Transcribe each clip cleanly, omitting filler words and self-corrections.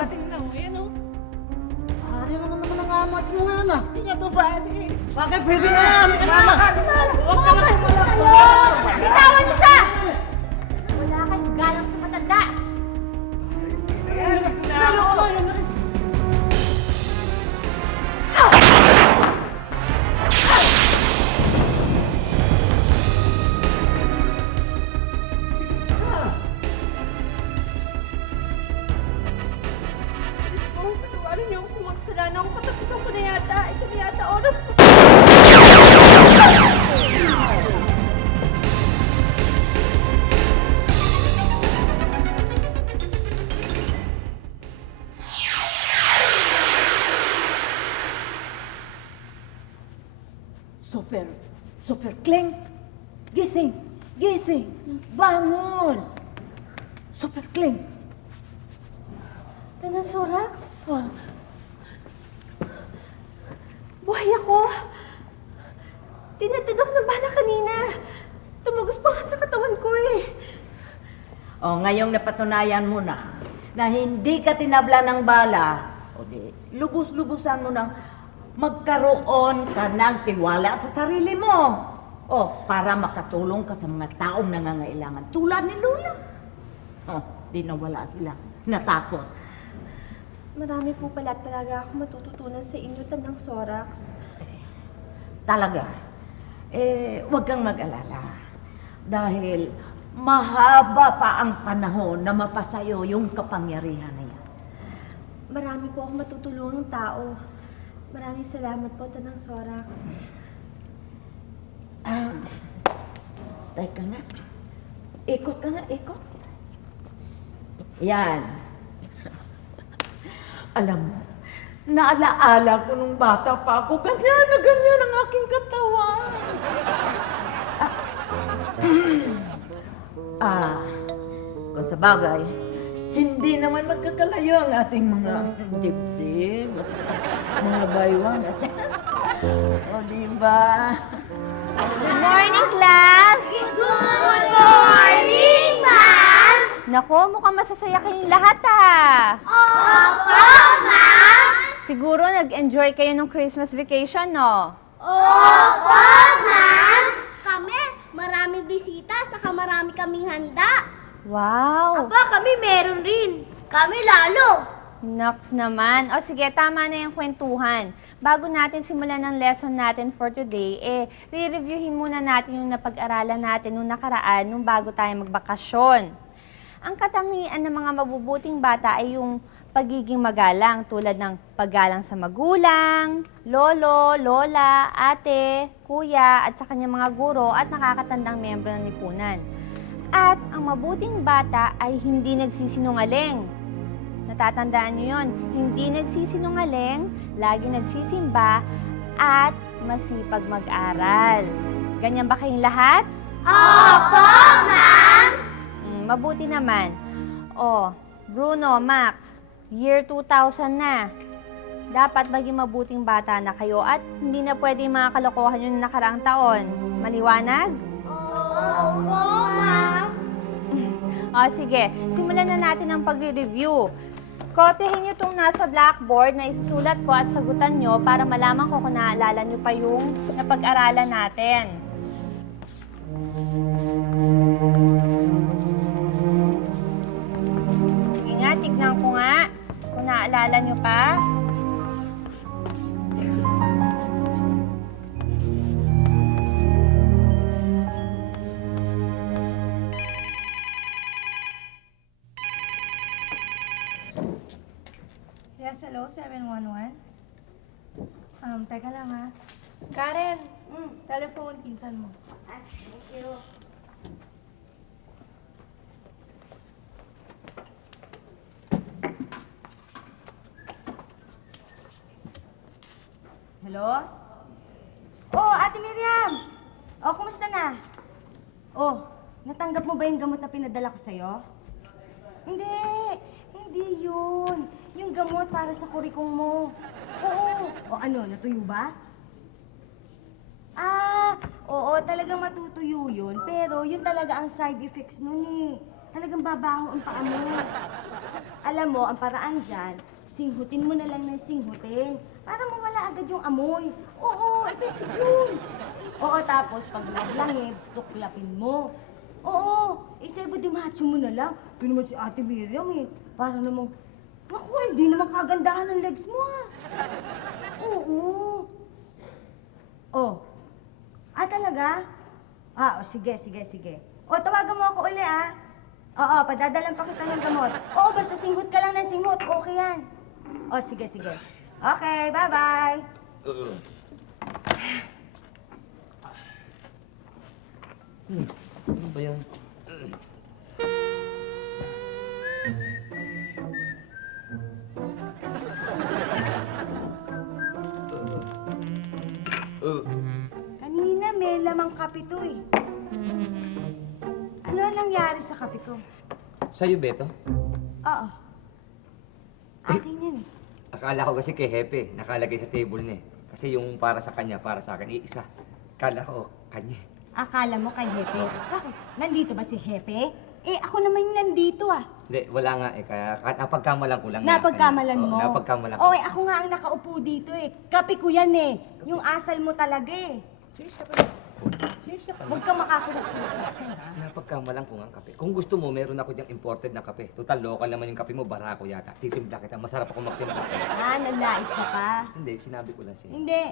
Ating na mo, yan o. Ari na naman ang amats mo ngayon ah. Hindi nga to pwede. Bakit pwede na yan? Mama, huwag ka na Bitawan niyo siya! Wala kayong galang sa matanda. Diyos ko, patawarin niyo ako sa mga kasalanan ko. Katapusan ko na yata. Ito na yata oras ko. Super Klink! Gising! Gising! Bangon! Super Klink! Tanasorax? Oh. Buhay ako! Tinatid ako ng bala kanina. Tumugos pa nga sa katawan ko eh. O, ngayong napatunayan mo na hindi ka tinabla ng bala, o di, lubos-lubusan mo ng magkaroon ka ng tiwala sa sarili mo. O, para makatulong ka sa mga taong nangangailangan, tulad ni Lola. O, di nawala sila. Natakot. Marami po pala talaga ako matututunan sa inyo, Tanang Sorax. Talaga. Huwag kang mag-alala. Dahil mahaba pa ang panahon na mapasayo yung kapangyarihan na yan. Marami po ako matutulungang tao. Maraming salamat po, Tanang Sorax. Teka nga. Ikot ka nga, ikot. Yan. Alam mo, naalaala ko nung bata pa ako, ganyan na ganyan ang aking katawan. Kung sa bagay, hindi naman magkakalayo ang ating mga dibdib at mga baywang. O, diba? Good morning, class! Good morning, ma'am! Naku, mukhang masasaya kayong lahat ah! Opo, ma'am! Siguro nag-enjoy kayo ng Christmas vacation, no? Opo, ma'am! Kami, maraming bisita, saka marami kaming handa. Wow! Aba, kami meron rin. Kami lalo. Naks naman. O sige, tama na yung kwentuhan. Bago natin simulan ang lesson natin for today, re-reviewin muna natin yung napag-aralan natin nung nakaraan, nung bago tayo magbakasyon. Ang katangian ng mga mabubuting bata ay yung pagiging magalang, tulad ng paggalang sa magulang, lolo, lola, ate, kuya, at sa kanyang mga guro at nakakatandang miyembro ng lipunan. At ang mabuting bata ay hindi nagsisinungaling. Natatandaan niyo yun, hindi nagsisinungaling, lagi nagsisimba, at masipag mag-aral. Ganyan ba kayong lahat? Opo, ma'am! Mabuti naman. Oh, Bruno, Max, year 2000 na. Dapat maging mabuting bata na kayo at hindi na pwede mga kalokohan yung nakaraang taon. Maliwanag? Opo, ma'am! O sige, simulan na natin ang pagre-review. Kopyahin niyo itong nasa blackboard na isusulat ko at sagutan niyo para malaman ko kung naaalala niyo pa yung napag-aralan natin. Sige nga, tignan ko nga kung naaalala niyo pa. Yes, hello, 711. Teka lang ha. Karen, telephone, pinsan mo. Thank you. Hello? Oh, Ate Miriam! Oh, kumusta na? Oh, natanggap mo ba yung gamot na pinadala ko sa'yo? Hindi! Hindi yun. Yung gamot para sa kurikong mo. Oo. O ano, natuyo ba? Oo, talagang matutuyo yun. Pero yun talaga ang side effects nun eh. Talagang babaho ang paa mo. Alam mo, ang paraan dyan, singhutin mo na lang ng singhutin para mawala agad yung amoy. Oo, effective yun. Oo, tapos pag naglangib, tuklapin mo. Oo, isebo di macho mo na lang. Ito naman si Ate Miriam eh. Para namang, naku, hindi naman kagandahan ng legs mo ah. Oo. Oh. Ah, talaga? Ah, oh, sige. O, tawagan mo ako uli ah. Oo, padadalan pa kita ng gamot. Oo, basta singhot ka lang ng singhot. Okay yan. O, sige. Okay, bye-bye. Ano ba yan? Kanina may lamang kape to eh. Ano ang nangyari sa kape ko? Sa'yo, Beto? Oo. Akin yan eh. Akala ko kasi kay Hepe, nakalagay sa table niya eh. Kasi yung para sa kanya, para sa akin, iisa. Akala ko, kanya. Akala mo kay Hepe. Bakit? Nandito ba si Hepe? Eh, ako naman yung nandito ah. Hindi, wala nga eh. Kaya napagkamalan ko lang. Napagkamalan mo? Oo, napagkamalan ko. Oo, eh, ako nga ang nakaupo dito eh. Kape ko yan eh. Yung asal mo talaga eh. Sisya ka na. Sisya ka na. Huwag ka makakuha. Napagkamalan ko nga ang kape. Kung gusto mo, meron ako diyang imported na kape. Total, local naman yung kape mo, barako yata. Titimpla kita, masarap ako magtimpla. Ah, nalait ka pa. Hindi, sinabi ko lang siya. Hindi.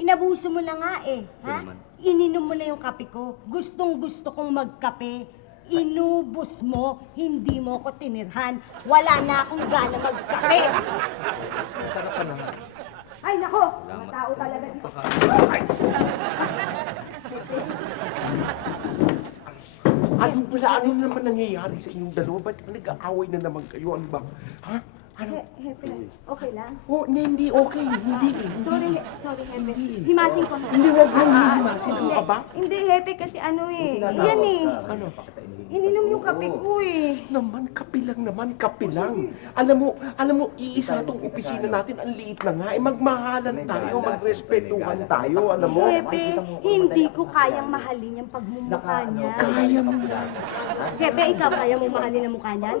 Inabuso mo na nga eh. Ito Ha? naman. Ininom mo na yung kape ko. Gustong gusto kong magkape. Inubos mo, hindi mo ko tinirhan. Wala na akong gana magkape. Masarap ka na nga. Ay, nako! Salamat. Mga tao talaga dito. Ano pala? Ano naman nangyayari sa inyong dalawa? Ba't nag-aaway na naman kayo? Ano ba? Ha? Ano? Hepe, okay lang? Oh, hindi okay. Hindi. Sorry, Hepe. Himasin ko. Hindi, wag mong hihimasin. Ano ka ba? Hindi, Hepe, kasi ano eh. Yan eh. Ano? Ininom yung kape ko eh. Naman, kape lang. Alam mo, iisa tong opisina natin, ang liit na nga. Magmahalan tayo, magrespetuhan tayo, alam mo. Hepe, hindi ko kayang mahalin yung pagmumukha niya. Kaya mo yan. Hepe, ikaw kaya mo mahalin ang mukha niyan?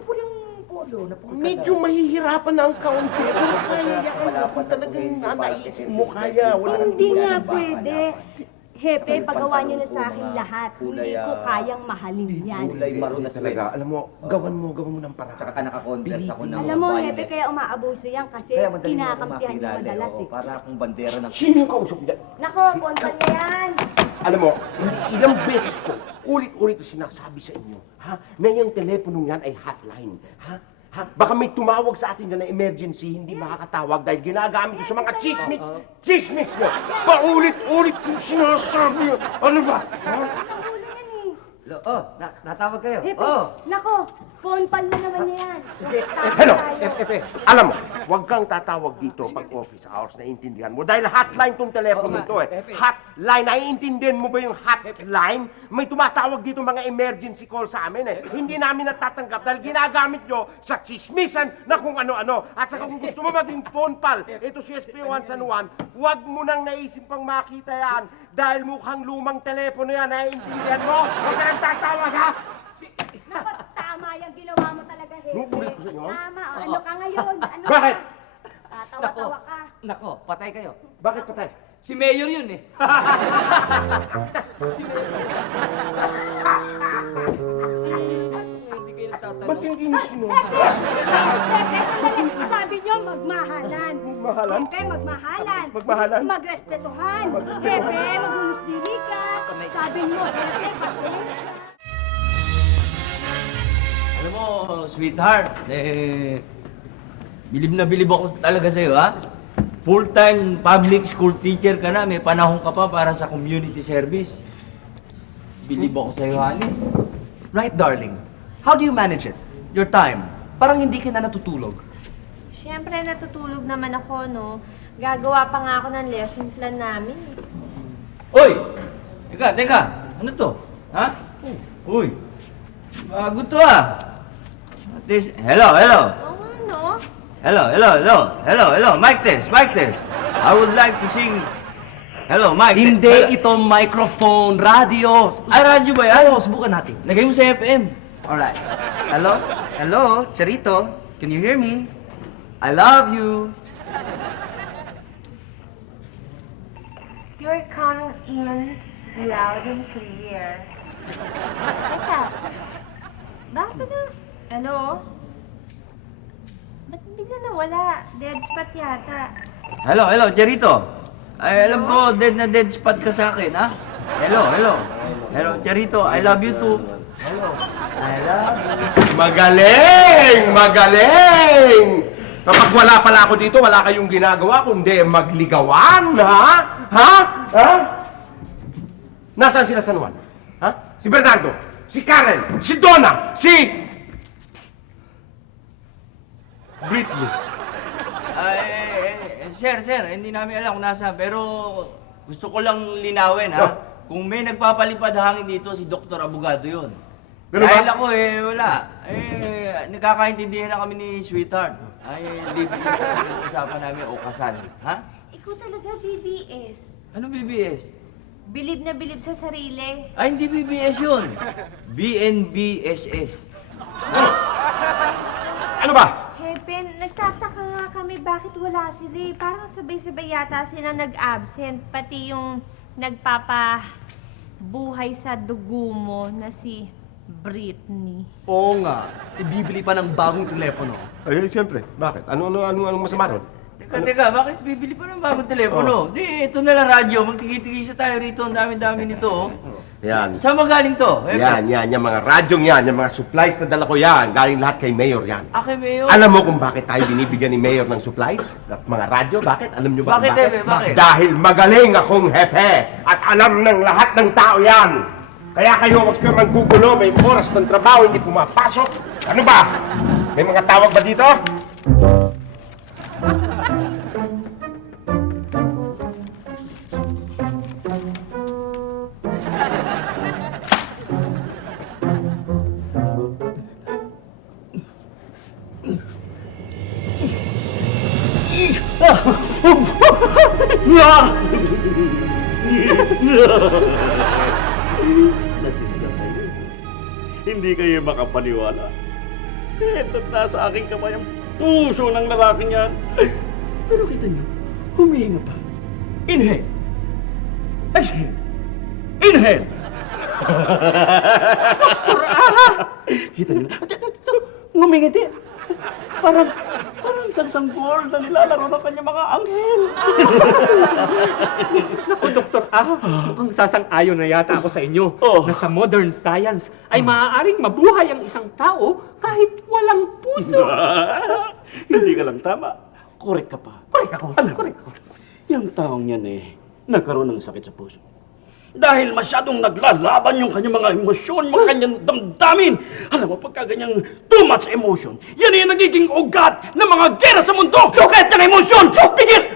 Medyo mahihirapan na ang kaunti. Pero kaya yan. Kung talagang nanaisin mo, kaya. Hindi nga pwede. Hepe, pagawa niyo na sa akin lahat. Hindi ko kayang mahalin yan. Kulay maroon na Talaga, alam mo, gawan mo ng paraan. Tsaka ka naka-converse ako ng Alam mo, bayan Hepe, eh. kaya umaabuso yan kasi Kaya madaling ako kinakampihan niyo makilala, madalas oo, eh. para akong bandera ng... Sino yung kausap niya? Nako, pontal niya yan. Alam mo, ilang beses ko, ulit-ulit ko sinasabi sa inyo, ha? Na yung teleponong yan ay hotline, ha? Ha? Baka may tumawag sa atin dyan na emergency, hindi makakatawag dahil ginagamit ko sa mga chismis nyo. Paulit-ulit kong sinasabi yun. Ano ba? Ha? Ulo yan eh. Oh, natawag kayo. Hepe, Oh. nako, pontal na naman niya yan. Ano? Alam mo, huwag kang tatawag dito pag office hours, naiintindihan mo. Dahil hotline tong telepono ito eh. Hotline, naiintindihan mo ba yung hotline? May tumatawag dito mga emergency call sa amin eh. Hindi namin natatanggap dahil ginagamit nyo sa chismisan na kung ano-ano. At saka kung gusto mo maging phone pal, ito si SP1 San Juan, huwag mo nang naisip pang makita yan dahil mukhang lumang telepono yan, naiintindihan mo? Huwag ka nang tatawag ha! Nako, tama yung ginawa mo talaga, Hepe. Nuulit ko sa inyo? Tama, o, ano ka ngayon? Ano Bakit? ka? Tawa-tawa ka. Nako, patay kayo. Bakit patay? Si Mayor yun eh. Hindi kayo nagtatanong. Ba't yung inis mo? Hepe, sandali. Sabi niyo, magmahalan. Magmahalan? Hepe, magmahalan. Magmahalan? Magrespetuhan. Hepe, maghulusdili ka. Sabi niyo, Hepe, pasensya. Alam mo, sweetheart, bilib na bilib ako talaga sa'yo, ha? Full-time public school teacher ka na, may panahon ka pa para sa community service. Bilib ako sa'yo, honey. Right, darling. How do you manage it? Your time? Parang hindi ka na natutulog. Siyempre, natutulog naman ako, no? Gagawa pa nga ako ng lesson plan namin. Uy! Teka, ano to? Ha? Uy! Bago to, ah! At least, hello! Oo nga, no? Hello! Mic test! I would like to sing... Hello, Mike. Hindi ito microphone, radio. Ay, radyo ba yan? Oo, subukan natin. Lagay mo sa FM. Alright. Hello, Charito. Can you hear me? I love you. You're coming in loud and clear. Teka, bakit ba na... Ano? Ba't bigla nawala? Dead spot yata. Hello, Charito. Ay, alam ko, dead na dead spot ka sa akin, ha? Hello. Hello, Charito. I love you too. Hello. I love you. Magaling! Kapag wala pala ako dito, wala kayong ginagawa kundi magligawan, ha? Ha? Nasaan sila San Juan? Ha? Si Bernardo, si Karen, si Donna, si... Britney. Sir, hindi namin alam kung nasaan, pero gusto ko lang linawin, ha? Kung may nagpapalipad hangin dito, si Dr. Abogado yun. Pero Dahil ba- ako, wala. Nagkakaintindihan na kami ni Sweetheart. Ay, live yung usapan namin o kasal. Ha? Ikaw talaga, BBS. Ano BBS? Bilib na bilib sa sarili. Ay, hindi BBS yun. BNBSS. Ano ba? Heaven, nagtataka nga kami bakit wala sila eh. Parang sabay-sabay yata sila nag-absent. Pati yung nagpapabuhay sa dugo mo na si Britney. Oo nga. Ibibili pa ng bagong telepono. Ay, siyempre. Bakit? Anong masama ron? Teka, bakit bibili pa ng bagong telepono? Di, ito na lang radyo. Magtikita tayo rito. Ang dami-dami nito, oh. Yan. Saan magaling to? Yan, yung mga radyong yan, yung mga supplies na dala ko yan, galing lahat kay Mayor yan. Kay Mayor? Alam mo kung bakit tayo binibigyan ni Mayor ng supplies? At mga radyo? Bakit? Alam nyo ba kung Bakit, bakit? Hepe? Bakit? Dahil magaling akong hepe at alam ng lahat ng tao yan. Kaya kayo huwag kayo manggugulo, may oras ng trabaho, hindi pumapasok. Ano ba? May mga tawag ba dito? Nasinda kayo. Hindi kayo makapaniwala. Ito't nasa aking kamay ang puso ng lalaking yan. Pero kita niyo, humihinga pa. Inhale. Exhale. Inhale. Doktor, kita niyo na. Ngumingiti. Parang isang sanggol na nilalaro ng kanyang mga anghel. Naku, Dr. Mukhang sasang-ayon na yata ako sa inyo na sa modern science ay maaaring mabuhay ang isang tao kahit walang puso. Hindi ka lang tama. Correct ka pa. Correct ako. Alam, correct ako. Yung taong yan nagkaroon ng sakit sa puso. Dahil masyadong naglalaban yung kanyang mga emosyon, mga kanyang damdamin. Alam mo, pagka ganyang too much emotion, yan ay nagiging ugat ng mga gera sa mundo. Kahit ng emosyon! Pigil!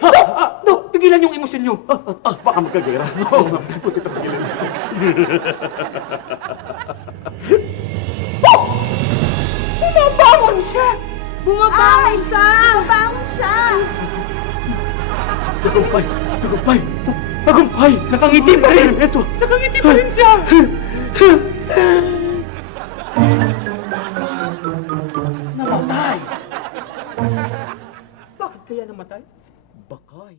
Dok, pigilan yung emosyon nyo. Baka magkagera. Buti pa pigilan. Bumabangon siya! Bumabangon siya! Tagumpay! Tagumpay! Tagumpay! Nakangiti pa rin! Ito! Nakangiti pa rin siya! Namatay! Bakit kaya namatay? Bakay.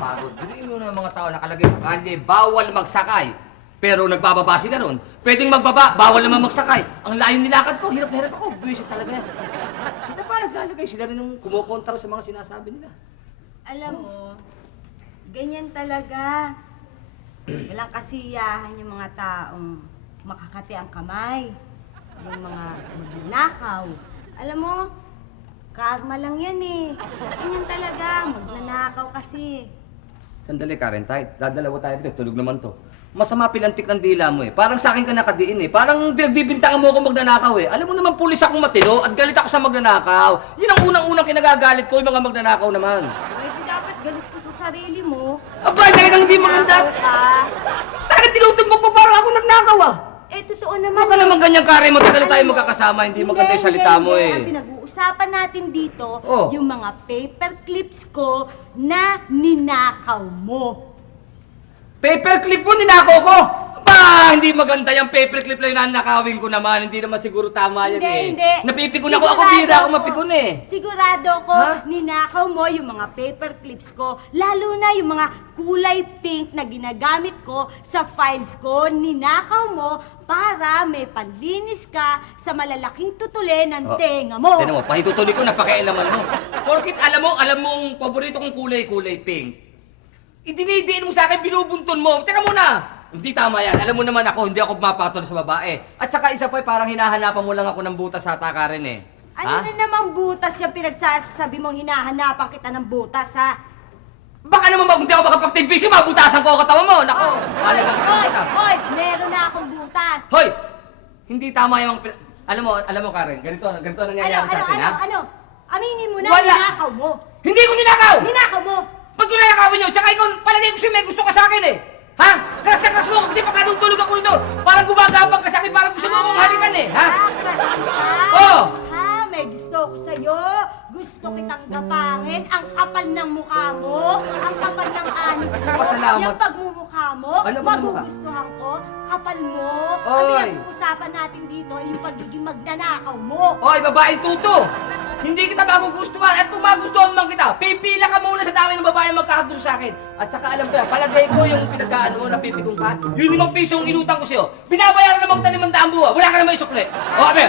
Pagod. Hindi mo na mga tao nakalagay sa kalye, bawal magsakay. Pero nagbababa sila ron. Pwedeng magbaba, bawal naman magsakay. Ang layo nilakad ko, hirap na hirap ako. Buwisit talaga yan. Sila pa naglalagay, sila rin yung kumukontra sa mga sinasabi nila. Alam mo, ganyan talaga. Wala Walang kasiyahan yung mga taong makakati ang kamay. Yung mga magnanakaw. Alam mo, karma lang yan eh. Ganyan talaga, magnanakaw kasi. Sandali, Karen, dadalawa tayo dito. Tulog naman to. Masama pilantik ng dila mo eh. Parang sa akin ka nakadiin eh. Parang pinagbibintangan mo ako magnanakaw eh. Alam mo naman, pulis akong matino at galit ako sa magnanakaw. Yun ang unang-unang kinagagalit ko, yung mga magnanakaw naman. Ay, di dapat galit ka sa sarili mo. Aba, talagang hindi maganda. Talagang tinutumbok mo parang ako nagnakaw ah. Eh, totoo naman. Huwag ka naman ganyan, Karen. Matagal tayo magkakasama. Hindi maganda yung salita mo eh. Ang pinag-uusapan natin dito, Oh. yung mga paper clips ko na ninakaw mo. Paperclip mo, ninakaw ko! Ba, hindi maganda yung paperclip lang yung nanakawin ko naman. Hindi naman siguro tama yan eh. Hindi. Napipikon ako. Ako bira ako mapikon eh. Sigurado ko, Ha? ninakaw mo yung mga paper clips ko, lalo na yung mga kulay pink na ginagamit ko sa files ko, ninakaw mo para may panlinis ka sa malalaking tutuli ng Oh. tenga mo. Tignan mo, pahitutuloy ko, napakialaman mo. Porkit alam mong paborito kong kulay pink. Idinidiin mo sa akin, binubunton mo. Teka muna! Hindi tama yan. Alam mo naman ako, hindi ako pumapatol sa babae. At saka isa pa, parang hinahanapan mo lang ako ng butas sa Karen eh. Ano na namang butas yung pinagsasabi mong hinahanapan kita ng butas, ha? Baka naman hindi ako makapag-TV, mabutasan ko ang katawan mo. Nako, Hoy, meron na akong butas. Hoy! Hindi tama yung... Alam mo Karen, ganito ang nangyayari sa atin, ha? Ano? Aminin mo na, Wala. ninakaw mo. Hindi ko ninakaw! Ninakaw mo. Pag ninakawin nyo, tsaka ikaw, palagay ko siya may gusto ka sa akin eh. Ha? Kras na kras mo kasi pagkatutulog ako nito, parang gumagapang ka sa akin, parang gusto mo akong halikan eh. Ha? Crush ka? Oo. Ha? May gusto ko sa'yo. Gusto kitang gapangin. Ang kapal ng mukha mo. Ang kapal ng anit mo. Pasalamat. Yung pagmumukha mo, Ano ba ang mukha? magugustuhan ko. Kapal mo. Oy. Ang pinag-uusapan natin dito, yung pagiging magnanakaw mo. Oy, babaeng tuto! Hindi kita magugustuhan at kung magustuhan man kita, pipila ka muna sa dami ng babae magkakagusto sa akin. At saka alam ba, palagay ko yung pinagkaan mo, napipigong ka, yung 5 pisong inutang ko sa'yo, binabayaran naman kita 500 buwa, wala ka naman isukli. O, Abe,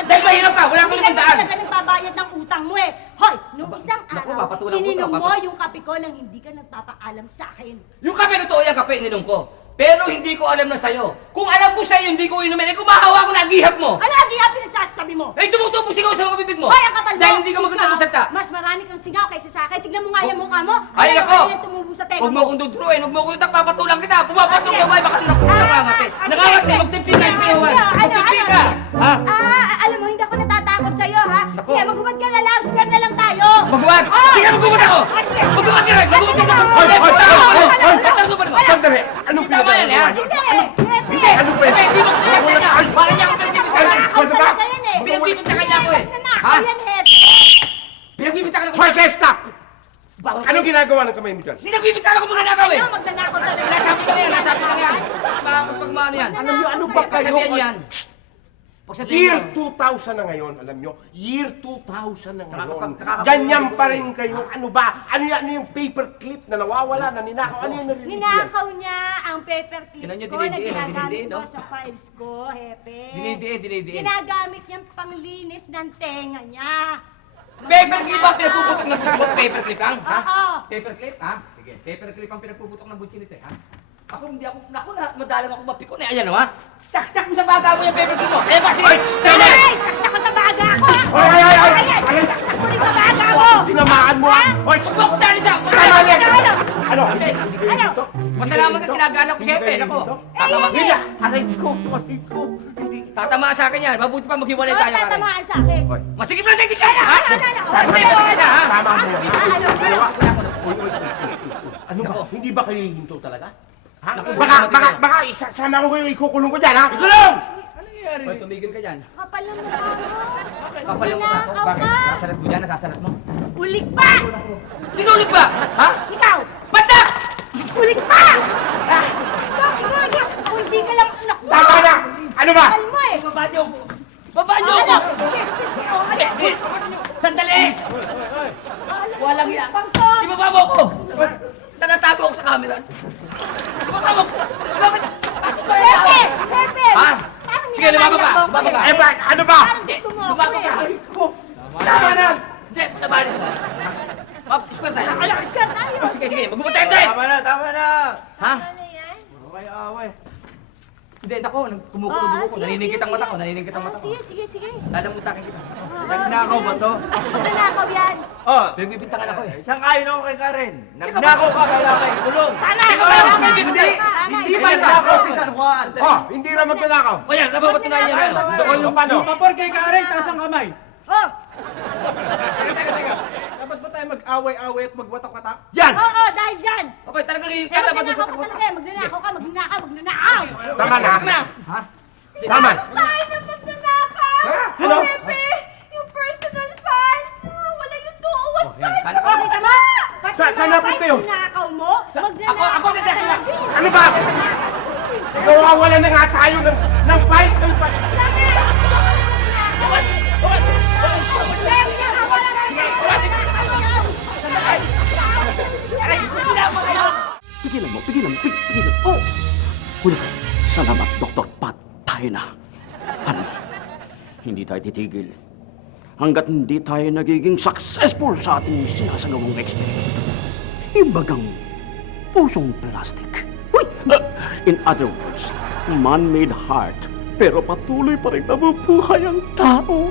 dahil mahirap ka, wala ka 500. Hindi ka talaga nagbabayad ng utang mo eh. Hoy, nung isang naku, araw, papatulan ko to, ininom mo papat- yung kape ko nang hindi ka nagpapaalam sa akin. Yung kape, totoo yung kape, ininom ko. Pero hindi ko alam na sa'yo. Kung alam ko sa'yo, hindi ko inumin, eh kumahawa ko na agihap mo. Ano ang ang pinagsasabi mo? Eh, tumutubo sigaw sa mga bibig mo. Hoy, ang kapal mo! Dahil hindi ka maganda Ikaw, magsalita. Mas marami kang singaw kaysa sa akin. Tignan mo nga yung mukha mo. Ay, Ayan, nako! ayan, tumubo sa tenga Huwag mo akong duduruin, huwag mo akong itak, papatulang kita. Pumapasok Sige. ka ba, baka nakangati. Nakangati, magtimpin ka, Spiyawan. Magtimpin ka. Ha? Alam mo, hindi ako natatakot sa'yo, ha? Nako. Sige, magubad ka na lang. Scan na lang tayo. Magubad! Sige, magubad ako! Sige. Magubad ka rin! Magubad ka rin! Hoy, hoy, hoy, hoy! Magubad mo! Sandali! Anong Hindi tama yan, pinagagawa ha? niyo? Hindi, Ano ba yan? Hindi mo pinagbibitan niya! Parang niya ako pinagbibitan! Nakaw talaga yan eh. Pinagbibitan ka niya ako eh! Nakaw Ha? yan, Hepe. Pinagbibitan ka na ako! Hoy, stop! Anong ginagawa ng kamay mo dyan? Pinagbibitan ako magnanakaw eh! Ano, magnanakaw talaga. Nasabi ka na yan! Nasabi ka na yan! Pagmano yan! Alam niyo, ano ba kayo? Pagsabihan yan! Pagsabihan Year yan! 2000 na ngayon, alam nyo? Year 2000 na ngayon. Nakakapag- Ganyan pa rin kayo. Ano ba? Ano yung paperclip na nawawala, na ninakaw? Ano yung narinig yan? Ninakaw niya ang paper Tinan clips niyo, ko na dinidiin, ginagamit dinidiin, ko no? sa files ko, Hepe. Dinidiin. Ginagamit niyang panglinis ng tenga niya. Paperclip ang pinagpuputok ng butsinit. Paperclip ang? Ha? Oo. Paperclip, ha? Sige. Paperclip ang pinagpuputok ng butsinit, ha? Ako hindi ako, naku na, madalang ako mapikon eh. Ayan o, ha? Saksak mo sa baga mo yung paperclip mo. Eh, kasi... Ay! Saksak ko sa baga ko! Hoy, hoy, hoy, hoy! Ay! Saksak ko rin sa baga mo! Tinamaan mo, ha? Hoy, Gusto ko dali sa... Ano? Ano? Masalamat ka kinagana ko siyempre, nako. hindi. Aray ko. Hindi. Tatamaan sa akin yan. Mabuti pa maghiwalay Oo, tayo, Karen. tatamaan sa akin. Masigip na sa ikis, ha? Tama mo yan. Ano? Ano ba? Hindi ba kayo hinto talaga? Ha? Naku, Baka isasama ko kayo, ikukulong ko dyan, ha? Ikulong! Hoy, tumigil ka dyan. Kapal ng mukha mo. Kapal yung mukha ko. Ninakaw Bakit? ka. Nasalat mo dyan, nasasalat mo. Ulik pa! Sinulit ba? Ha? Ikaw! Banda! Ulik pa! Ikaw! Kung hindi ka lang nakuha. Tama na! Ano ba? Kapal mo eh. Baba niyo ako! Baba niyo ako! Sige! Sandali! Walang yan! Ibaba mo ako! Nanatago ako sa camera. Ibaba mo ako! Bakit? Hepe! Hepe! Ha? Parang Sige, lumaba ka! nilalagyan mo Lumaba ka! ako Eh, ba? Ano ba? Parang gusto mo ako Lumaba ka! eh. Tama na! Hindi, labanin mo. Square tayo. Alam, iska tayo. Sige, mag-umatay tayo! Tama na! Ha? Ano yan? Hindi, ako, kumukulog ko. Naniningkit ang mata ko, naniningkit ang mata ko. Sige. Lalamutakin kita. Nagnakaw ba to? Nanakaw yan. Oh, Pinagbibintangan ako eh. isang ayon ako kay Karen. Nagnakaw ka lalaki. Kulong. Hindi ba nagnakaw si San Juan? Oh, hindi na magnanakaw. O yan, napapatunayan niya na ano. Doon yung paano? Papor kay Karen, taas ang kamay. Oh! Teka. Dapat ba tayo mag-away-away at magwatak-watak? Yan! Oo, dahil dyan! Abay, talagang Eh, kata magnanakaw ka talaga eh. Magnanakaw ka, magnanakaw! Tama na. Ha? Tama. Tayo na magnanakaw! Ano? Pepe, yung personal files, wala yung 201 files. Kala ko. Bakit naman? Saan napunta yun? Magnanakaw mo? Magnanakaw Ako na dyan. Ano ba? Ikaw wala na nga tayo ng files. Pigilan mo. Oh! Huli ka. Salamat, Dr. Pat. Tayo na. Ano? Hindi tayo titigil. Hanggat hindi tayo nagiging successful sa ating sinasagawang experiment. Imbagang pusong plastic. Uy! In other words, man-made heart. Pero patuloy pa rin nabubuhay ang tao.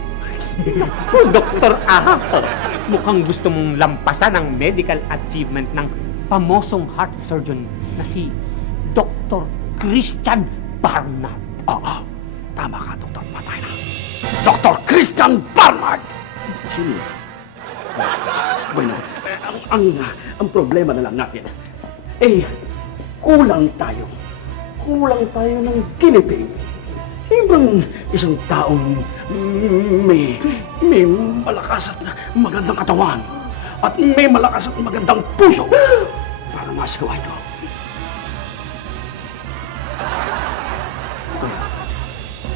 Dr. Aha, mukhang gusto mong lampasan ang medical achievement ng pamosong heart surgeon na si Dr. Christian Barnard. Oo, tama ka, Dr. Patay na. Dr. Christian Barnard! Sino? Bueno, ang problema na lang natin, kulang tayo. Kulang tayo ng ginipig. Ibang isang taong may malakas at magandang katawan at may malakas at magandang puso para masagawa ito.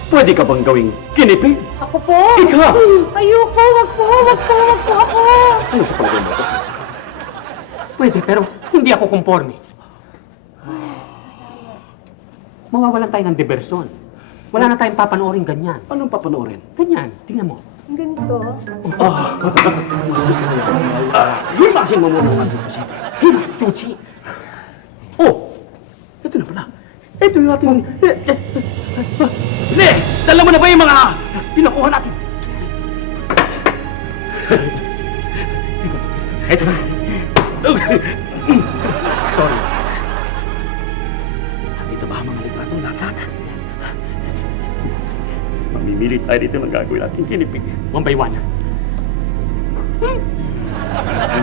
Pwede ka bang gawing kinipig? Ako po? Ikaw! Ayoko, wag po ako! Ano sa problema ito? Pwede, pero hindi ako komporme. Mawawalan tayo ng diversyon. Wala na tayong papanoorin ganyan. Anong papanoorin? Ganyan, tingnan mo. Ang ganito. Himasin mo muna ang ating kasita. Chuchi. Oh! Ito na pala. Ito yung ating... Le! Dala mo na ba yung mga pinakuha natin? Ito na. Sorry. Andito ba ang mga litrato lahat? Mamimili tayo dito ng gagawin natin kinipig. One by one.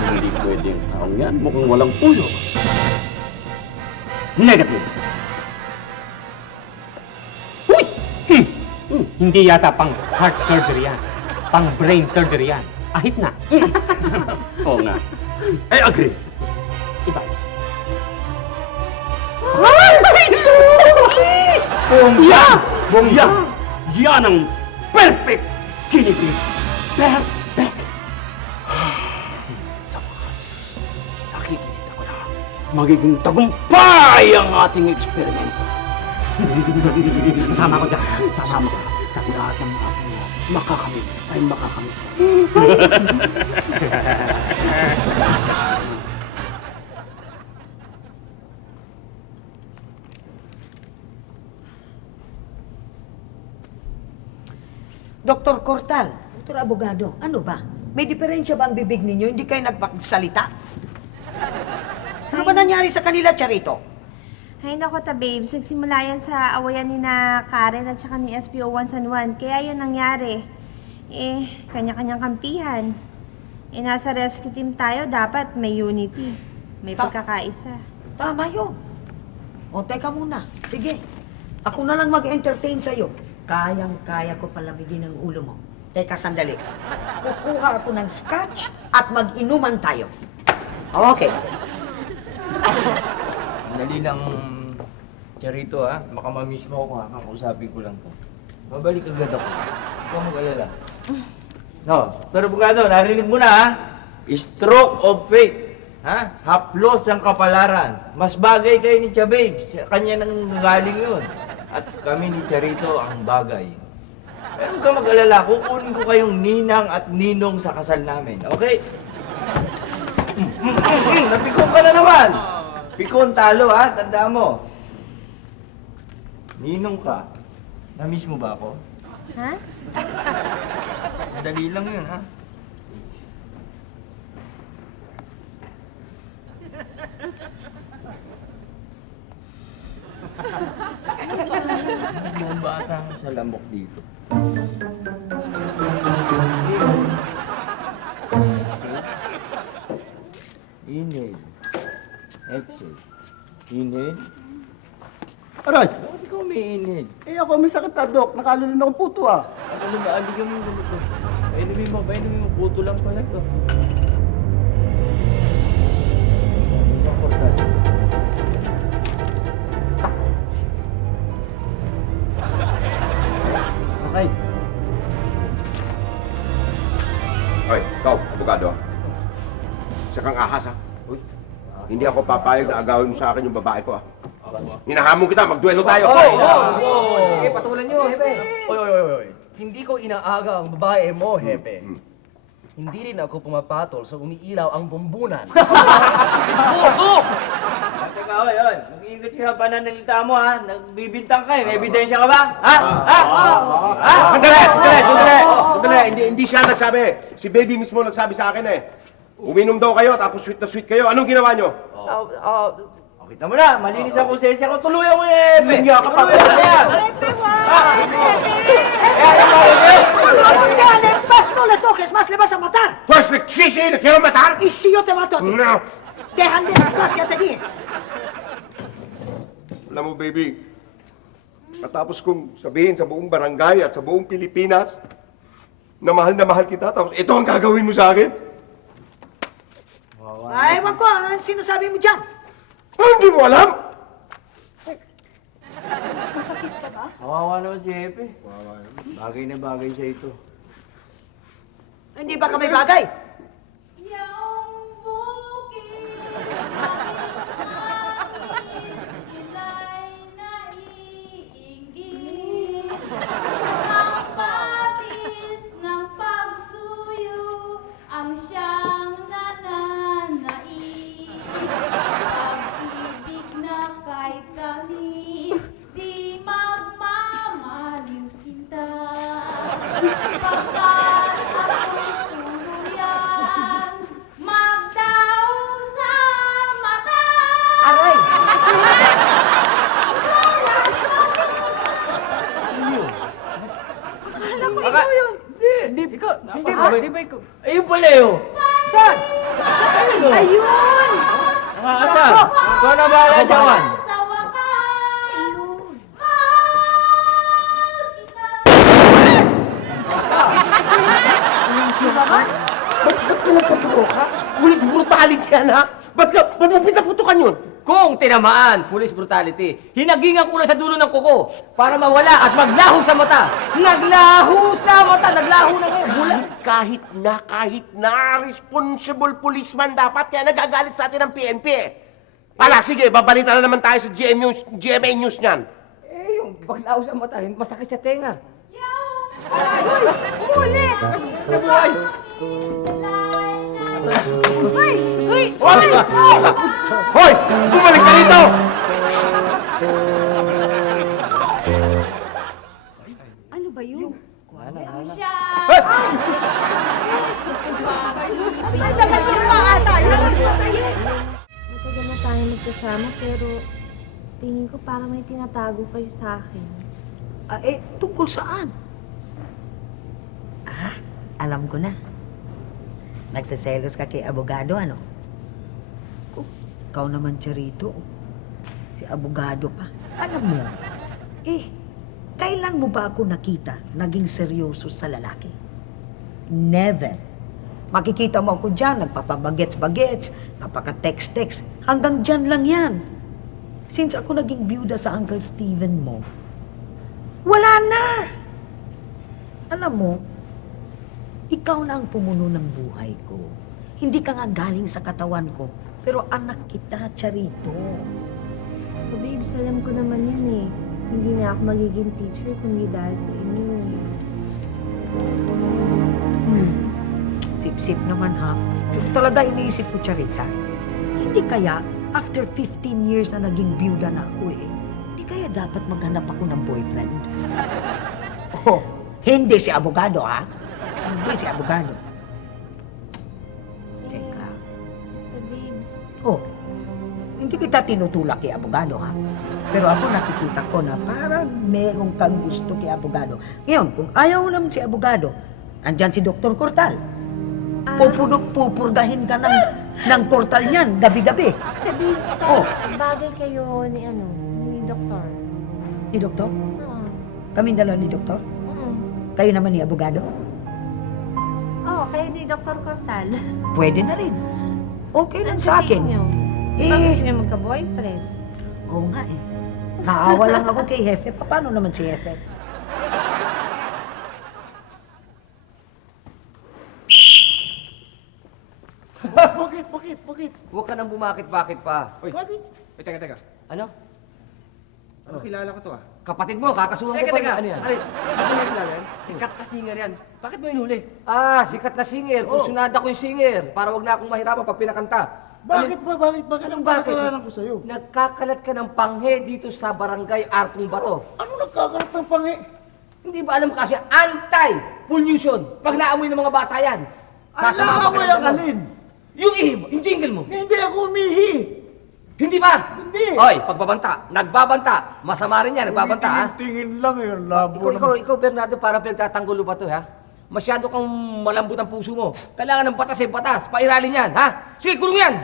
Hindi pwede ang taong yan. Mukhang walang puso. Negative. Hindi yata pang heart surgery yan. Pang brain surgery yan. Ahit na. Oo nga. I agree. Iba. Bongga! Bongga! Yan ang perfect kinipig. Perfect! Sa wakas, nakikita ko na magiging tagumpay ang ating eksperimento. Kasama ko dyan. Sasama ka sa lahat ng ating makakamit ay makakamit. Dr. Cortal, Dr. Abogado, ano ba? May diferensya ba ang bibig ninyo? Hindi kayo nagpagsalita? Ano ba nangyari sa kanila, Charito? Ay nako ta babes, nagsimula yan sa awayan ni na Karen at saka ni SPO1 San Juan. Kaya yan nangyari. Kanya-kanyang kampihan. Nasa rescue team tayo, dapat may unity. May pagkakaisa. Tama yun. O, teka muna. Sige. Ako na lang mag-entertain sa'yo. Kayang-kaya ko palamigin ang ulo mo. Teka, sandali. Kukuha ako ng scotch at mag-inuman tayo. Okay. Dali lang, Charito ha. Baka mamiss mo ako ha. Kakausapin ko lang po. Babalik agad ako. Huwag mag-alala. No, pero Bugado, narinig mo na ha. Stroke of fate. Ha? Haplos ang kapalaran. Mas bagay kayo ni Chabib. Sa kanya nang galing yun. At kami ni Charito ang bagay. Pero huwag ka mag-alala. Kukunin ko kayong ninang at ninong sa kasal namin. Okay? Napikon ka na naman. Pikon talo ha. Tandaan mo. Ninong ka. Na-miss mo ba ako? Ha? Madali lang yun, ha? Mga bata ka sa lamok dito. Inhale. Exhale. Inhale. Aray! Bakit ikaw may inhale? Eh ako may sakit na, Dok. Nakalulun akong puto ah. Ano ba? Aligyan mo yung gamot mo. Painumin mo. Puto lang pala to. Importante. Okay. Hoy, ikaw, abogado. Isa kang ahas, ha? Hindi ako papayag na agawin mo sa akin yung babae ko, ha? Hinahamon kita, magduelo tayo. Sige, patulan nyo, Hepe. Oy. Hindi ko inaaga ang babae mo, Hepe. Hindi rin ako pumapatol sa umiilaw ang bumbunan. Dispuso! Teka, oy. Mag-iingat siya pa nanalita mo, ha? Nagbibintang ka, eh. May ebidensya ka ba? Ha? Ha? Sandali. Hindi siya nagsabi. Si baby mismo nagsabi sa akin, eh. Uminom daw kayo, tapos sweet na sweet kayo. Anong ginawa nyo? Kita mo na, malinis ang konsensya ko. Tuluyan mo yung Epe. Linya ka pa. Tuluyan mo yan. No le toques más, le vas a matar. Pues sí, le quiero matar. Y si yo te mato a ti, No. déjale la clase, ya te dije. Alam mo, baby, matapos kong sabihin sa buong barangay at sa buong Pilipinas na mahal kita, tapos ito ang gagawin mo sa akin? Ay, wag ko, ano sinasabi mo dyan? Hindi mo alam? Masakit ka ba? Kawawa naman si Epe. Bagay na bagay siya ito. Hindi ba kami bagay? Ang siyang nananais, pag-ibig na kahit tamis, di magmamaliw sinta. Pagkat ako'y tuluyan, magdaw sa mata. Aray! Alam ko ikaw yun. Hindi ba ikaw? Ayun pala yun. Saan? Ayun. Ayun! Nakakasal. Ikaw na bahala dyan. Sa wakas, Ba't ka nagpapuro ka? Ulit brutality yan, ha? Ba't mo pinaputukan yun? Kung tinamaan, police brutality, hinagingan ko na sa dulo ng kuko para mawala at maglaho sa mata. Naglaho sa mata! Naglaho na ngayon. Bula. Kahit na, responsible policeman dapat, kaya nagagalit sa atin ng PNP, eh. Pala, sige, babalita na naman tayo sa GMA News niyan. Eh, yung paglaho sa mata, masakit sa tenga. Ulit! Hoy! Bumalik ka dito! Ano ba yun? ang siya. Ay, laman mo pa ata. Laman mo pa yun. Matagal na tayo magkasama pero tingin ko parang may tinatago kayo sa akin. Tungkol saan? Alam ko na. Nagsaselos ka kay abogado, ano? Ikaw naman, Charito. Si abogado pa. Alam mo, kailan mo ba ako nakita naging seryoso sa lalaki? Never. Makikita mo ako dyan, nagpapabagets-bagets, napaka-text-text. Hanggang dyan lang yan. Since ako naging byuda sa Uncle Steven mo, wala na! Alam mo, ikaw na ang pumuno ng buhay ko. Hindi ka nga galing sa katawan ko, pero anak kita, Charito. So babes, alam ko naman yun eh. Hindi na ako magiging teacher kundi dahil sa inyo eh. Sip-sip naman ha. Yung talaga iniisip ko, Charita. Hindi kaya, after 15 years na naging byuda na ako hindi kaya kaya dapat maghanap ako ng boyfriend? Oh, hindi si abogado, ha? Hindi si abogado. Teka. Tita Babes. Oh, hindi kita tinutulak kay abogado, ha? Pero ako nakikita ko na parang merong kang gusto kay abogado. Ngayon, kung ayaw mo naman si abogado, andyan si Dr. Cortal. Pupurdahin ka ng Cortal niyan, gabi-gabi. Tita Babes, Oh. bagay kayo ni Doktor. Ni Doktor? Oo. Kaming dalawa ni Doktor? Kayo naman ni abogado? Oo, kayo ni Dr. Cortal. Pwede na rin. Okay lang sa akin. Bakit gusto niyo magka-boyfriend? Oo nga eh. Naawa lang ako kay Hefe. Paano naman si Hefe? Bakit? Huwag ka nang bumakit-bakit pa. Uy, teka. Ano? Kilala ko to ah. Kapatid mo, kakasuhan ko pa rin. Ano yan? Sikat na singer yan. Bakit mo inuli? Ah, sikat na singer. Kursunada ko yung singer. Para wag na akong mahirapan pag pinakanta. Bakit ba? Bakit Anong ang bakit? kasalanan ko sa'yo? Nagkakalat ka ng panghe dito sa barangay Arkong Bato. Ano nagkakalat ng pangi? Hindi ba alam kasi anti-pollution pag naamoy ng mga bata yan? Sasama Ano pa mo ka ng yung gamot. alin? Yung ihim, yung jingle mo. Hindi ako umihi. Hindi ba? Hindi. Oy, pagbabanta, nagbabanta. Masama rin yan, nagbabanta ha. Tingin lang yun, labo Ikaw, Bernardo, parang pinagtatanggulo pa to ha. Masyado kang malambot ang puso mo. Kailangan ng batas eh, batas. Pairalin yan, ha? Sige, kulong yan!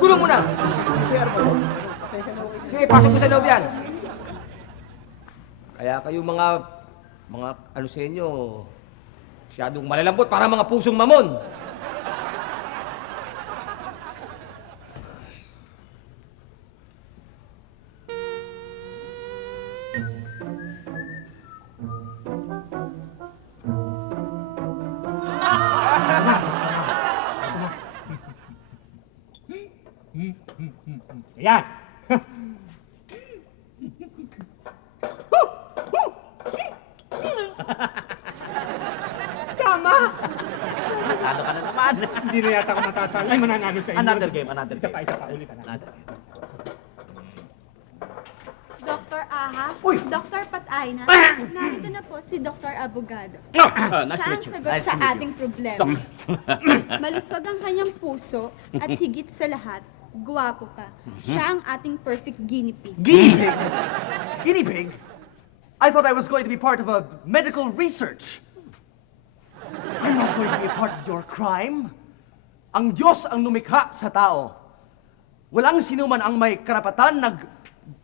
Kulong mo na! Sige, pasok mo sa loob yan. Kaya kayo mga ano sa inyo, masyadong malalambot, para mga pusong mamon. Ayan. Tama! Natalo ka na naman. Hindi na yata ako matatalo. Ay, mananalo sa inyo. Another game. Isa pa, ulit. Another game. Dr. Aha, Dr. Patayna, narito na po si Dr. Abogado. Nice to Siya ang meet you. sagot sa ating problema. Malusog ang kanyang puso at higit sa lahat, gwapo pa. Siya ang ating perfect guinea pig. Guinea pig? Guinea pig? I thought I was going to be part of a medical research. I'm not going to be a part of your crime. Ang Diyos ang lumikha sa tao. Walang sinuman ang may karapatan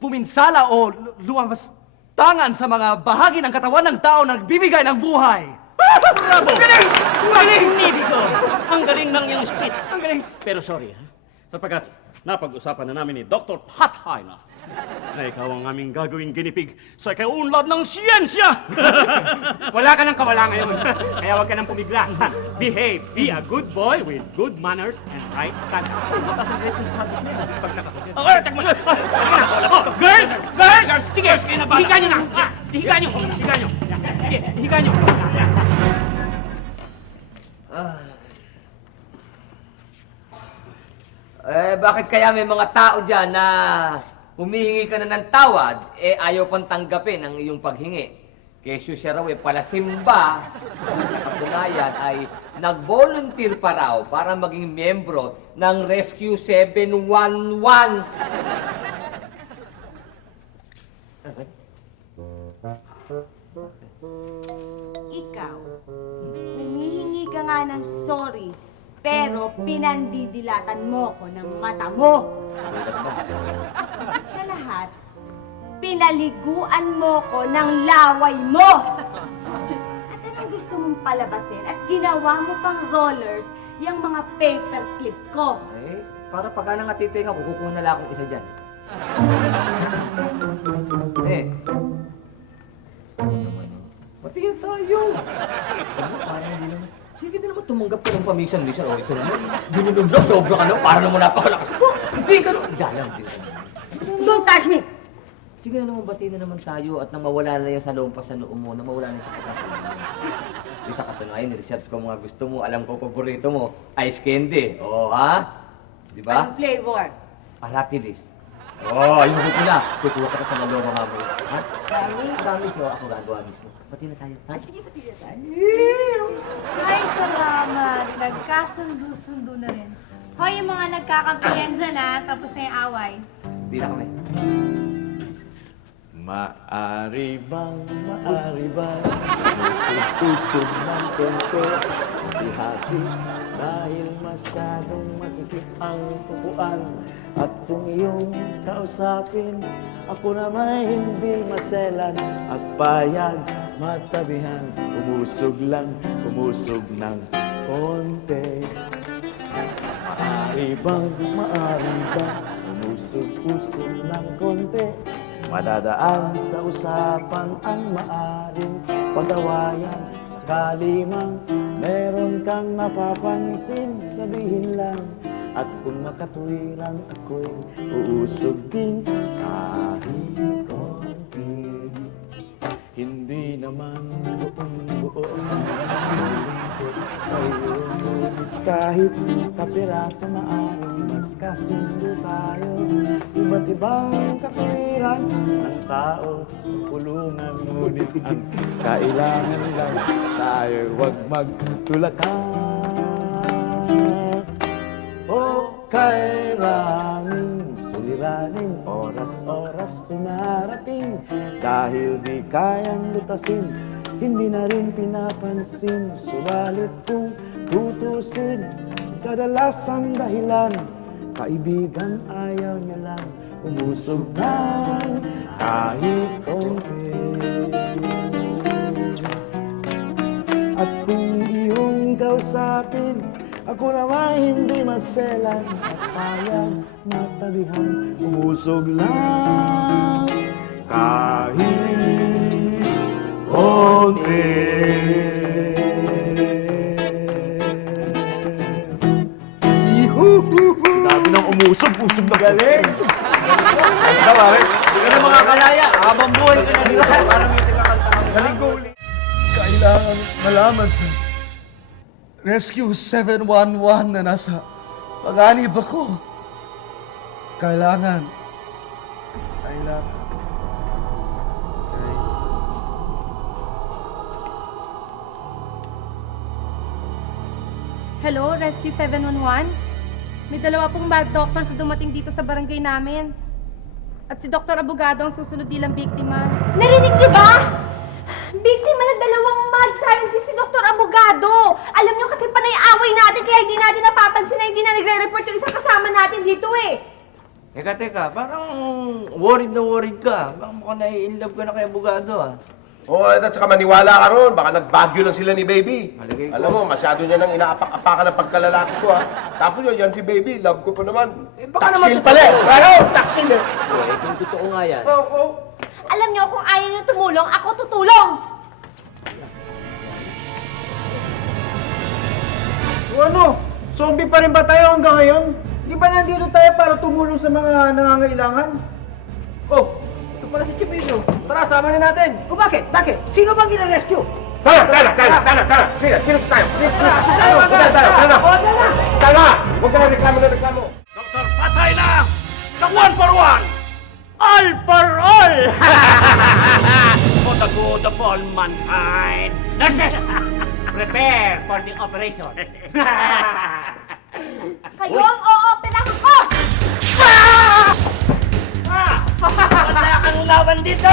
puminsala o lumabastangan sa mga bahagi ng katawan ng tao na nagbibigay ng buhay. Bravo! Galing! Magnifico! Ang galing ng iyong spit. Ang galing. Pero sorry, ha? Sapagkat napag-usapan na namin ni Dr. Patayna na ikaw ang aming gagawing ginipig sa kaunlad ng siyensya! Wala ka nang kawala ngayon. Kaya huwag ka nang pumiglas. Behave. Be a good boy with good manners and right conduct. Mataas ang rate sa sabi niya. Pag nakapagod. Okay, teka mo na! Oh, girls! Girls! Sige, higa nyo na! Higa nyo! Higa nyo! Sige, higa nyo! Bakit kaya may mga tao dyan na humihingi ka na ng tawad, ayaw pang tanggapin ang iyong paghingi? Kesyo siya raw palasimba, patunayan ay nag-volunteer pa raw para maging miyembro ng Rescue 711. Ikaw, humihingi ka nga ng sorry, pero pinandidilatan mo ko ng mata mo. At sa lahat, pinaliguan mo ko ng laway mo. At anong gusto mong palabasin? At ginawa mo pang rollers yung mga paperclip ko. Para pag anang atitinga ko, kukuha na lang akong isa dyan. Patingin tayo. Parang hindi naman. Sige din naman tumanggap ka ng pamisan-misan. O, ito naman. Ginulong lang, sobra ka lang. Para naman napakalakas. Hindi ka naman. Diyan lang. Don't touch me! Sige na naman, bati na naman tayo at nang mawala na yan sa lumpas sa noo mo, nang mawala na sa pagkakataon. Yung sa katunayan, ni-research ko mga gusto mo, alam ko paborito mo, ice candy. Oo, ha? Di ba? Anong flavor? Aratilis. Oo, yung buko na. Kukuha ka na sa lalo mga mo. Ha? Promise, ako gagawa mismo. Pati na tayo, ha? Sige, pati na tayo. Ay, salamat. Nagkasundo-sundo na rin. Hoy, yung mga nagkakampihan dyan tapos na yung away. Hindi na kami. Maari bang pusog-pusog ng konti, hati dahil masyadong masikip ang pupuan. At kung iyong kausapin, ako naman hindi maselan at payag matabihan. Umusog ng konti. Maari bang umusog-usog ng konti, madadaan sa usapan ang maaring pag-awayan. Sakali mang meron kang napapansin, sabihin lang. At kung makatuwiran ako'y uusog din kahit konti. Hindi naman buong-buo sa iyo, ngunit kahit kapirasa maaring magkasundo tayo. Iba't ibang katuwiran ng tao sa kulungan, ngunit ang kailangan lang tayo huwag magtulakan. O kay raming suliranin, oras-oras sumarating, dahil di kayang lutasin, hindi na rin pinapansin. Subalit kung tutusin, kadalasang dahilan, kaibigan ayaw niya lang umusog ng kahit konti. At kung iyong kausapin, ako naman hindi maselan at payag matabihan. Umusog lang kahit konti. Dami ng umusog na galing. Ano ba, hindi ka na makakalaya. Habang buhay ka na dito. Parang may tingakanta ka. Sa linggo uli. Kailangan malaman sa Rescue 711 na nasa pag-anib ako. Kailangan. Hello, Rescue 711? May dalawa pong mad doctors na dumating dito sa barangay namin. At si Dr. Abogado ang susunod nilang biktima. Narinig niyo ba? Biktima ng dalawang mad scientist si Dr. Abogado. Alam niyo kasi panay away natin kaya hindi natin napapansin na hindi na nagre-report yung isang kasama natin dito eh. Teka, parang worried ka. Baka mukhang nai-inlove ka na kay Abogado Oo, at saka maniwala ka ron. Baka nagbagyo lang sila ni Baby. Malagay ko. Alam mo, masyado niya nang inaapak-apakan ng pagkalalaki ko, ha. Tapos yan si Baby, love ko pa naman. Taksil pala eh. Ano? Taksil eh. Kung totoo nga yan. Oo. Alam niyo kung ayaw niyo tumulong, ako tutulong. O ano? Zombie pa rin ba tayo hanggang ngayon? Di ba nandito tayo para tumulong sa mga nangangailangan? Oh, ito pala si Chibino. Tara, sama na natin. O bakit? Sino bang gina-rescue? Tara. Sige, kilos tayo. Tara. Huwag ka na reklamo. Doktor, patay na! The one for one! All for all! For the good of all mankind. Nurses, prepare for the operation. Kayo ang o-operahan ko! Wala kang laban dito!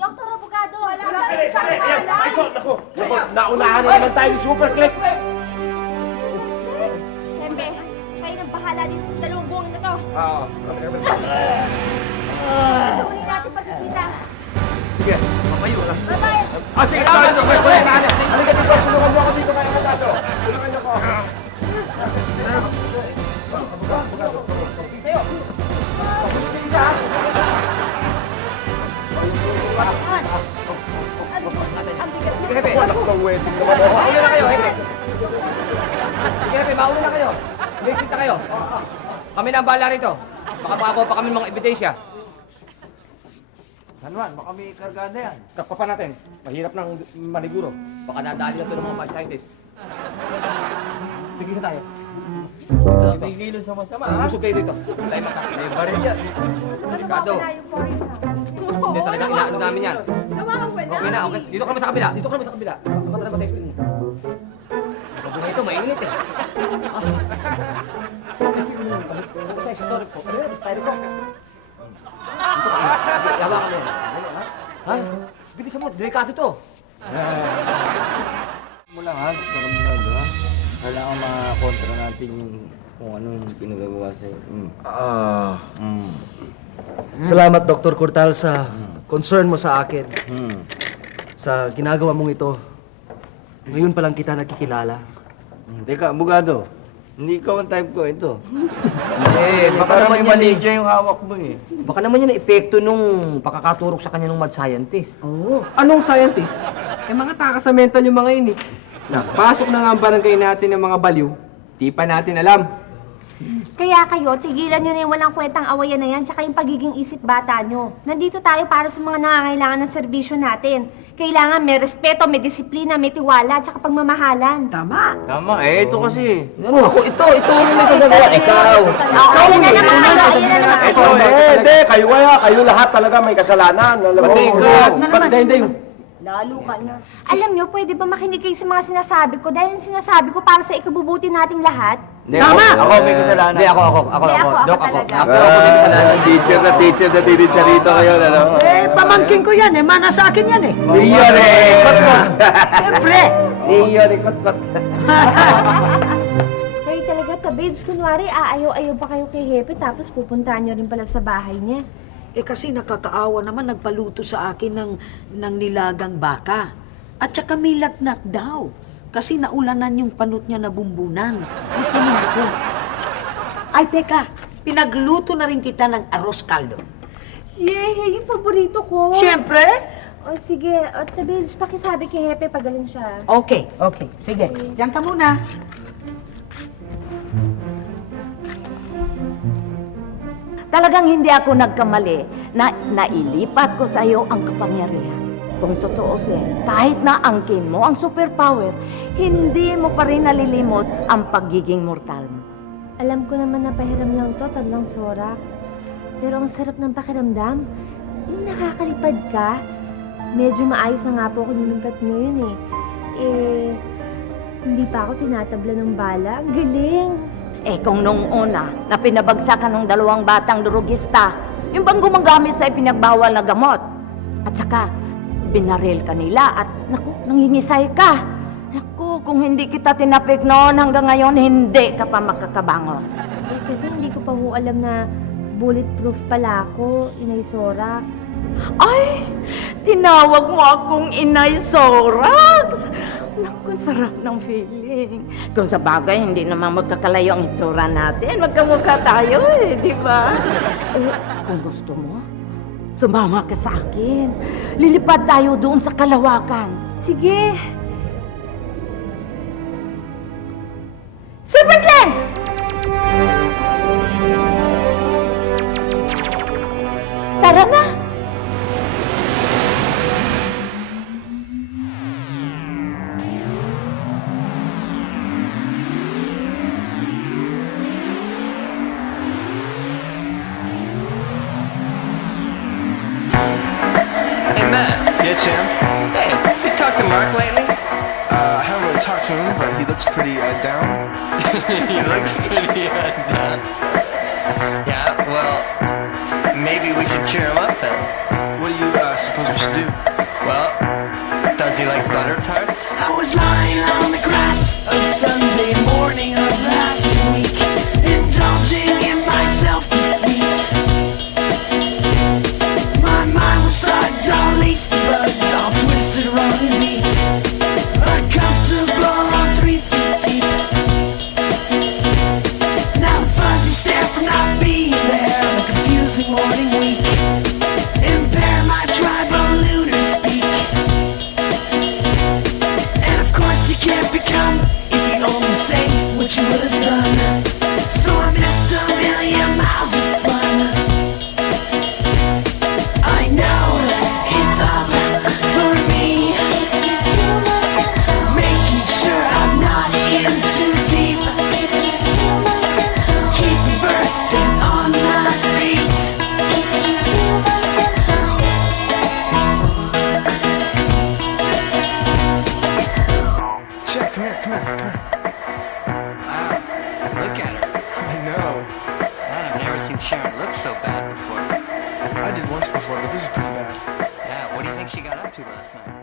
Dr. Abogado! Wala Naku, naunahan na naman tayo Super Click. Tembe, kayo nang bahala dito sa dalawang buwang na to. Oo. Huli natin pagkikita. Sige, mamayo lang. Bye-bye! Sige, halika dito, tulungan mo ako dito kay Abogado. Tulungan niyo ako. Hepe, Wedding naman ako. mauna na kayo, Hepe. Sige, Hepe, mauna na kayo. May kita kayo. Kami na ang bahala rito. Baka makakuha pa kami ng mga ebidensya. San Juan, baka may kargada yan. Takpa pa natin. Mahirap ng maniguro. Baka nadali na ito ng mga bad scientists. Tigil na tayo. Tigil sa masama, ha? Busog kayo dito. Wala yung mata. May baril yan. Delikado. Hindi talagang inaano namin yan. Nawawala. Okay na, okay. Dito ka naman sa kabila. Dito ka naman sa kabila. Baka talaga testing mo. Bago na ito, mainit eh. Testing mo naman. Bago sa story ko. Ano yun? Style ko. Yawa ka na yan. Ha? Bilisan mo. Delikado to. Mo lang, ha? Dr. Abelardo, ha? Kailangan makontra natin yung kung ano yung pinagagawa sa'yo. Salamat, Dr. Cortal, sa concern mo sa akin. Sa ginagawa mong ito. Ngayon pa lang kita nakikilala. Teka, abogado. Hindi ikaw ang type ko, ito. Baka Parang naman may yan mali eh. dyan yung hawak mo, eh. Baka naman yan ang epekto nung pakakaturok sa kanya ng mad scientist. Oo. Anong scientist? Mga takas sa mental yung mga ini. Napasok na nga ang barangay natin ng mga baliw. Di pa natin alam. Kaya kayo, tigilan nyo na yung walang kwentang awayan na yan, tsaka yung pagiging isip bata nyo. Nandito tayo para sa mga nangangailangan ng serbisyo natin. Kailangan may respeto, may disiplina, may tiwala, tsaka pagmamahalan. Tama. Tama, eh, ito kasi. Ako, ito ang may kagagawa. Ikaw. Ayan na naman kayo, ayan na naman kayo. Hindi, kayo lahat talaga may kasalanan. Alam mo, Hindi. Lalo ka na. Alam nyo, pwede ba makinig kayo sa mga sinasabi ko? Dahil yung sinasabi ko para sa ikabubuti nating lahat. Tama! Ako may kasalanan. Hindi, ako. Hindi, ako Dok, ako. talaga. Ako may kasalanan. teacher na tiritsa rito kayo, ano? Pamangkin ko yan mana sa akin yan Iyon eh, kot-kot. Siyempre. Iyon eh, kot-kot. Kayo talaga, babes, kunwari, aayaw-ayaw pa kayo kay Hepe, tapos pupuntahan nyo rin pala sa bahay niya. Kasi nakakaawa naman nagpaluto sa akin ng nilagang baka. At saka may lagnat daw. Kasi naulanan yung panot niya na bumbunan. Miss naman ako. Ay, teka. Pinagluto na rin kita ng arroz caldo. Yay! Yung paborito ko! Siyempre. O sige, babes, pakisabi kay Hepe pagaling siya. Okay. Sige. Diyan ka muna. Talagang hindi ako nagkamali na nailipat ko sa iyo ang kapangyarihan. Kung tutuusin, kahit na angkin mo ang superpower, hindi mo pa rin nalilimot ang pagiging mortal mo. Alam ko naman na pahiram lang to, tadlang Sorax. Pero ang sarap ng pakiramdam. Yung nakakalipad ka. Medyo maayos na nga po ako lumipat ngayon eh. Hindi pa ako tinatabla ng bala. Ang galing! Kung nung una na pinabagsakan ng 2 batang durugista, yung bang gumagamit sa ipinagbawal na gamot. At saka, binaril ka nila at naku, nangingisay ka. Naku, kung hindi kita tinapik noon hanggang ngayon, hindi ka pa makakabangon. Kasi hindi ko pa ho alam na bulletproof pala ako, Inay Sorax. Ay, tinawag mo akong Inay Sorax. Naku, sarap ng feeling. Kung sa bagay, hindi naman magkakalayo ang itsura natin. Magkamukha tayo di ba? Kung gusto mo, sumama ka sa akin. Lilipad tayo doon sa kalawakan. Sige! Super Glenn! Tara na! Hey, Matt. Yeah, champ. Hey, you talked to Mark lately? I haven't really talked to him, but he looks pretty down. He looks pretty down. Yeah, well, maybe we should cheer him up then. What do you suppose we should do? Well, does he like butter tarts? I was lying on the grass a Sunday morning of last week, indulging in my self-defeat. My mind was thugged, all laced and bugged, all twisted around and beat. Uncomfortable on 3 feet deep. Now the fuzzy stare from not being there on a confusing morning week. Impair my tribal lunar speak. And of course you can't be Jeff, come here, come here, come here. Wow, look at her. I know. Man, I've never seen Sharon look so bad before. I did once before, but this is pretty bad. Yeah, what do you think she got up to last night?